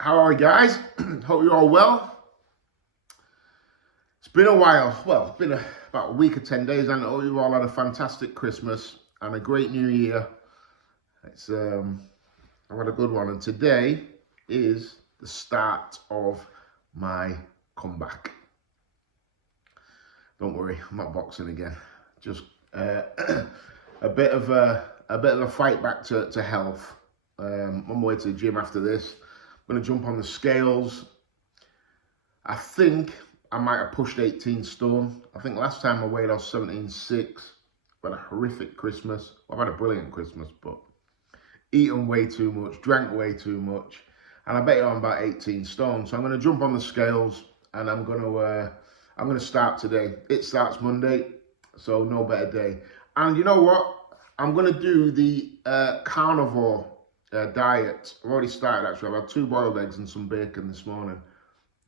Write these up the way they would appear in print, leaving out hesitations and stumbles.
How are you guys? Hope you're all well. It's been a while. Well, it's been about a week or 10 days, and I hope you've all had a fantastic Christmas and a great New Year. I've had a good one, and today is the start of my comeback. Don't worry, I'm not boxing again. Just a bit of a fight back to health. On my way to the gym after this. I'm going to jump on the scales. I think I might have pushed 18 stone. I think last time I weighed off 17.6. I've had a horrific Christmas. Well, I've had a brilliant Christmas, but eaten way too much, drank way too much, and I bet you I'm about 18 stone. So I'm going to jump on the scales, and I'm going to start today. It starts Monday, so no better day. And you know what? I'm going to do the carnivore diet. I've already started actually. I've had 2 boiled eggs and some bacon this morning.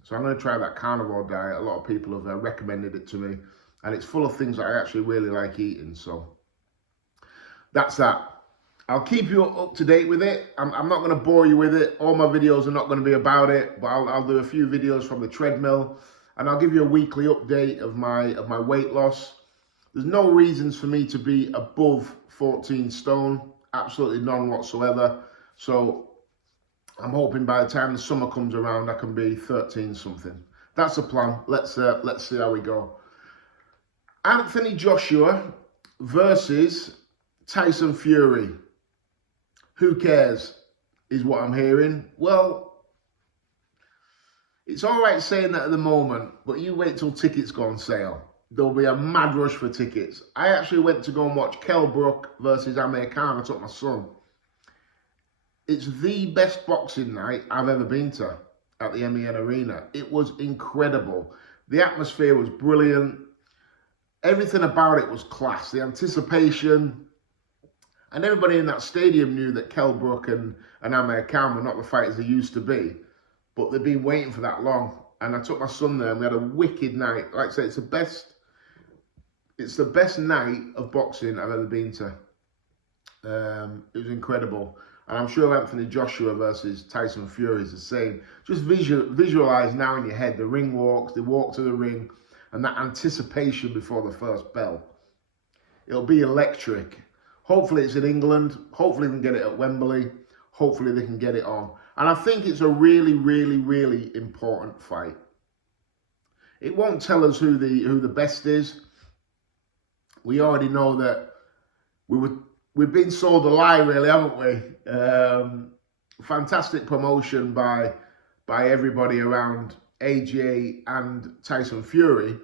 So I'm going to try that carnivore diet. A lot of people have recommended it to me. And it's full of things that I actually really like eating. So that's that. I'll keep you up to date with it. I'm not going to bore you with it. All my videos are not going to be about it. But I'll do a few videos from the treadmill. And I'll give you a weekly update of my weight loss. There's no reasons for me to be above 14 stone. Absolutely none whatsoever. So I'm hoping by the time the summer comes around, I can be 13 something. That's the plan. Let's see how we go. Anthony Joshua versus Tyson Fury. Who cares, is what I'm hearing. Well, it's all right saying that at the moment, but you wait till tickets go on sale. There'll be a mad rush for tickets. I actually went to go and watch Kell Brook versus Amir Khan. I took my son. It's the best boxing night I've ever been to at the MEN Arena. It was incredible. The atmosphere was brilliant. Everything about it was class. The anticipation. And everybody in that stadium knew that Kell Brook and Amir Khan were not the fighters they used to be. But they've been waiting for that long. And I took my son there and we had a wicked night. Like I say, it's the best night of boxing I've ever been to. It was incredible. And I'm sure Anthony Joshua versus Tyson Fury is the same. Just visualize now in your head the ring walks, they walk to the ring, and that anticipation before the first bell. It'll be electric. Hopefully it's in England. Hopefully they can get it at Wembley. Hopefully they can get it on. And I think it's a really, really, really important fight. It won't tell us who the best is. We already know that we've been sold a lie, really, haven't we? Fantastic promotion by everybody around AJ and Tyson Fury,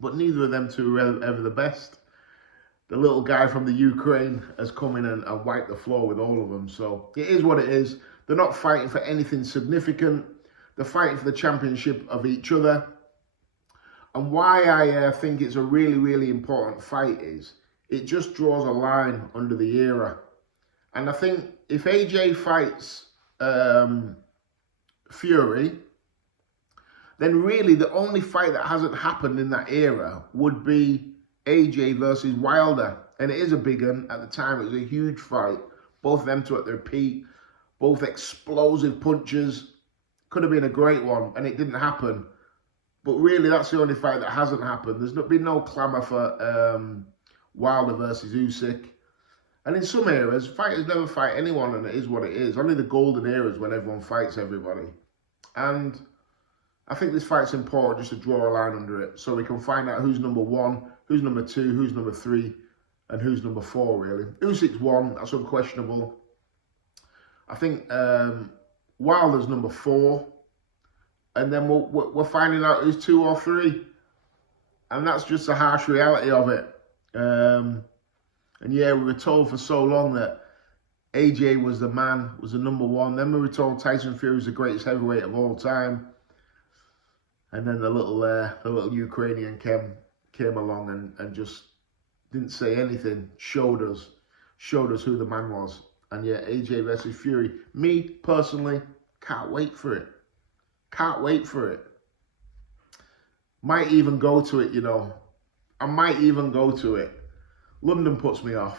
but neither of them two are ever the best. The little guy from the Ukraine has come in and wiped the floor with all of them. So it is what it is. They're not fighting for anything significant. They're fighting for the championship of each other. And why I think it's a really, really important fight is it just draws a line under the era. And I think if AJ fights Fury, then really the only fight that hasn't happened in that era would be AJ versus Wilder. And it is a big one. At the time, it was a huge fight. Both of them two at their peak. Both explosive punches. Could have been a great one, and it didn't happen. But really, that's the only fight that hasn't happened. There's been no clamour for Wilder versus Usyk. And in some eras, fighters never fight anyone, and it is what it is. Only the golden eras when everyone fights everybody. And I think this fight's important just to draw a line under it, so we can find out who's number 1, who's number 2, who's number 3, and who's number 4, really. Usyk's 1, that's unquestionable. I think Wilder's number 4. And then we're finding out who's 2 or 3. And that's just the harsh reality of it. And yeah, we were told for so long that AJ was the man, was the number 1. Then we were told Tyson Fury was the greatest heavyweight of all time. And then the little Ukrainian came along and just didn't say anything, showed us who the man was. And yeah, AJ versus Fury. Me, personally, can't wait for it. Can't wait for it. Might even go to it, you know. I might even go to it. London puts me off.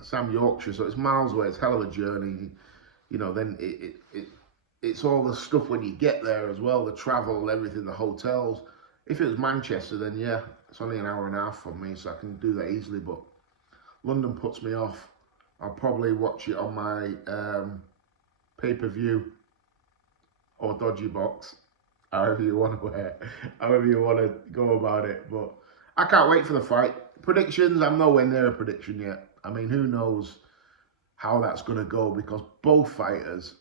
Sam Yorkshire, so it's miles away. It's a hell of a journey. You know, then it's all the stuff when you get there as well, the travel, everything, the hotels. If it was Manchester, then yeah, it's only an hour and a half from me, so I can do that easily. But London puts me off. I'll probably watch it on my pay-per-view or dodgy box, however you want to go about it. But I can't wait for the fight. Predictions, I'm nowhere near a prediction yet. I mean, who knows how that's going to go, because both fighters,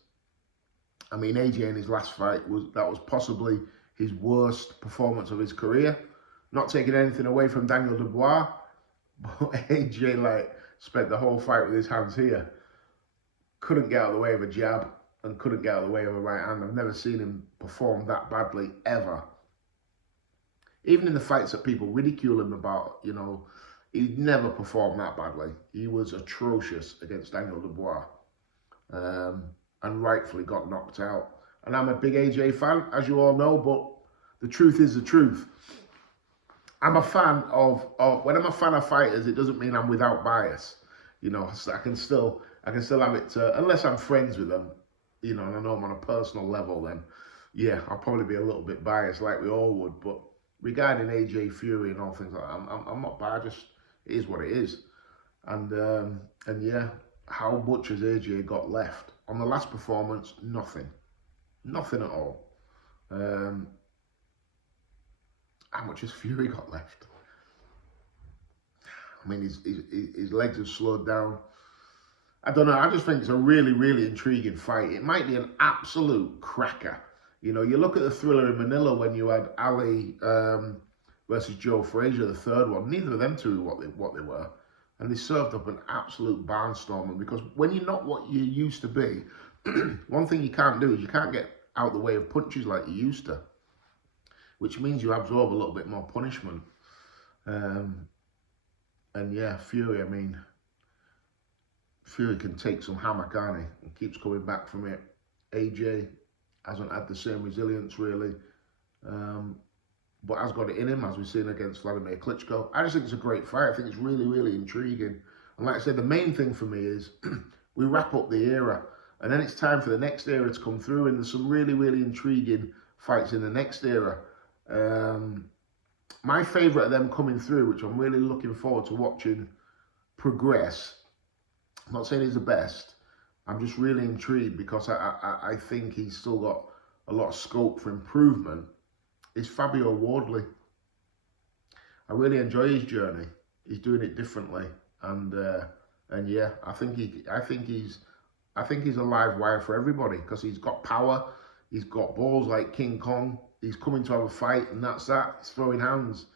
I mean, AJ in his last fight, was possibly his worst performance of his career. Not taking anything away from Daniel Dubois, but AJ spent the whole fight with his hands here. Couldn't get out of the way of a jab and couldn't get out of the way of a right hand. I've never seen him perform that badly, ever. Even in the fights that people ridicule him about, you know, he never performed that badly. He was atrocious against Daniel Dubois. And rightfully got knocked out. And I'm a big AJ fan, as you all know, but the truth is the truth. I'm a fan of when I'm a fan of fighters, it doesn't mean I'm without bias. You know, so I can still have it, unless I'm friends with them, you know, and I know them on a personal level, then yeah, I'll probably be a little bit biased, like we all would. But regarding AJ Fury and all things like that, I'm not biased. It is what it is. And yeah, how much has AJ got left? On the last performance, nothing. Nothing at all. How much has Fury got left? I mean, his legs have slowed down. I don't know. I just think it's a really, really intriguing fight. It might be an absolute cracker. You know, you look at the thriller in Manila when you had Ali versus Joe Frazier, the third one. Neither of them two were what they were. And they served up an absolute barnstormer, because when you're not what you used to be, one thing you can't do is you can't get out the way of punches like you used to, which means you absorb a little bit more punishment. And yeah, Fury, I mean, Fury can take some hammer, can't he? And keeps coming back from it. AJ hasn't had the same resilience, really. But has got it in him, as we've seen against Vladimir Klitschko. I just think it's a great fight. I think it's really, really intriguing. And like I said, the main thing for me is we wrap up the era, and then it's time for the next era to come through, and there's some really, really intriguing fights in the next era. My favourite of them coming through, which I'm really looking forward to watching progress, I'm not saying he's the best, I'm just really intrigued, because I think he's still got a lot of scope for improvement, is Fabio Wardley. I really enjoy his journey. He's doing it differently, and yeah, I think he's a live wire for everybody, because he's got power, he's got balls like King Kong. He's coming to have a fight, and that's that. He's throwing hands,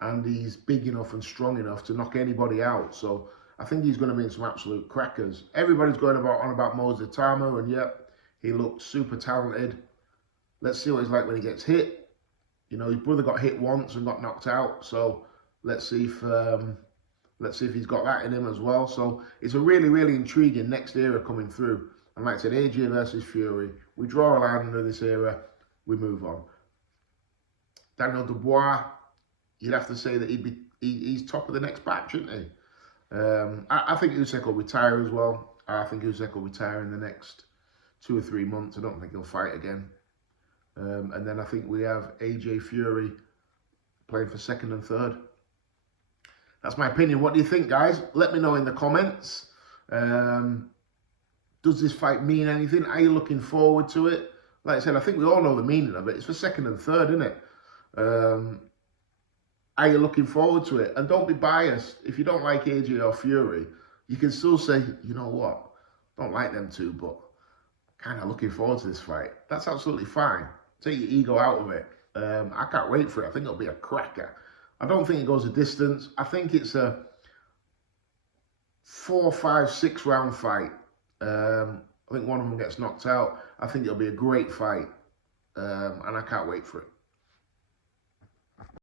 and he's big enough and strong enough to knock anybody out. So I think he's going to be in some absolute crackers. Everybody's going on about Moses Tamu, and yep, he looks super talented. Let's see what he's like when he gets hit. You know, his brother got hit once and got knocked out, so let's see if he's got that in him as well. So it's a really, really intriguing next era coming through. And like I said, AJ versus Fury, we draw a line under this era, we move on. Daniel Dubois, you'd have to say that he's top of the next batch, isn't he? I think Usyk will retire as well. I think Usyk will retire in the next 2 or 3 months. I don't think he'll fight again. And then I think we have AJ Fury playing for second and third. That's my opinion. What do you think, guys? Let me know in the comments. Does this fight mean anything? Are you looking forward to it? Like I said, I think we all know the meaning of it. It's for second and third, isn't it? Are you looking forward to it? And don't be biased. If you don't like AJ or Fury, you can still say, you know what? Don't like them two, but kind of looking forward to this fight. That's absolutely fine. Take your ego out of it. I can't wait for it. I think it'll be a cracker. I don't think it goes a distance. I think it's a 4, 5, 6 round fight. I think one of them gets knocked out. I think it'll be a great fight. And I can't wait for it.